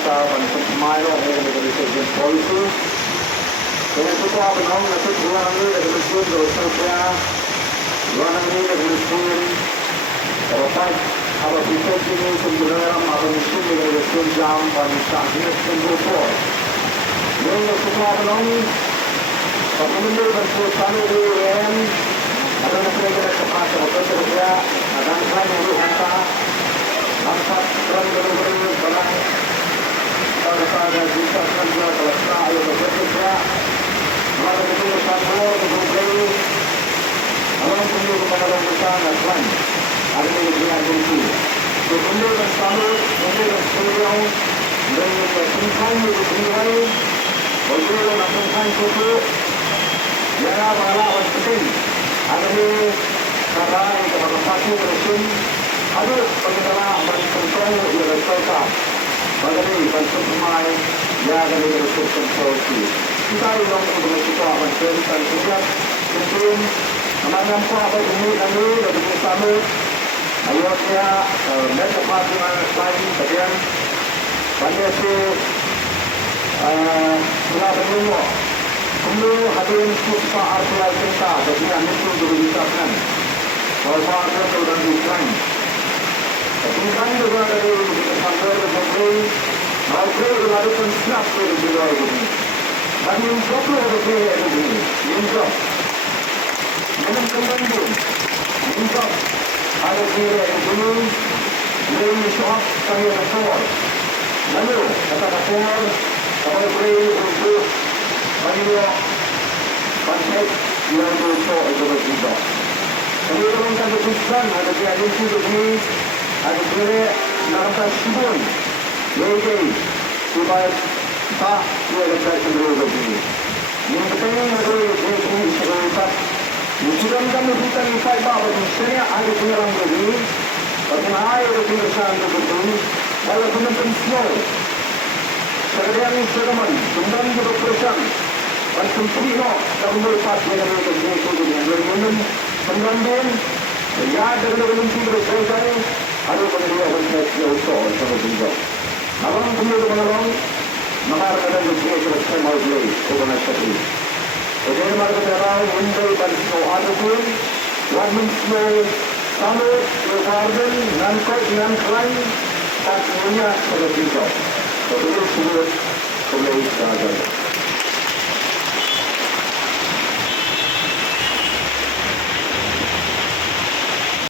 mynta ban sumai lo he dari segi polisi. Dengan kita benong nasib ruang ini dari mesin dosa ruang ini dari mesin. Terlepas apa kita ini sebenarnya apa mesin dari mesin jam ban sahnud sendiri. Dengan kita benong pemimpin bersuara dengan ada negara kepas bekerja dan khlaiñ untuk mynta angkat dan berubah barang pada jingkren kalau saya bekerja maka itu sahnud berubah alam punya kepada mynta dan khlaiñ ada negara itu kemudian sahnud kemudian sekarang dengan jingkren berubah berubah langsung itu ya malah penting ada karena kepada satu mesin ada pengenalan kontrol yang berkaitan bagi bentuk semai yang ada di bentuk kontrol kita yang untuk kita menceritakan juga mungkin menangkap apa ini kami dari sahnud ayatnya mereka dengan khlaiñ bagian banyak si telah berumur kemudian hadirin Bah Ardent kita jadi kami itu berusahakan bahwa ada program jingkren jingkren juga dari sampai sampai mereka melakukan snap dari beliau ini dan yang satu lagi ini mynta dengan kembali mynta ada dia ini dari shop kami rekor lalu kata rekor kalau beri untuk bagi konsep yang untuk itu berjumpa. Kemudian kita berjumpa ada di agensi ini ada kira nama Sibun, jadi supaya tak ada cenderung begini. Yang penting ada ini sebentar. Mungkin kami bukan paidbah misalnya ada orang begini, bagaimana ada perusahaan begini, kalau benar-benar slow. Sekarang ini sekarang kembali ke perusahaan. Macam no, kalau lepas dia mereka itu dengan berminum pengambil, ya dengan berminum selesai, ada benda yang saya usah sama juga. Malam kemudian malam, nampak ada benda selesai mau beli, bukan sekali. Jadi mereka terang mynta dan haduh, warna sahnud, Bah Ardent, nan khlaiñ, tak punya pada juga. Jadi sudah kembali sahaja.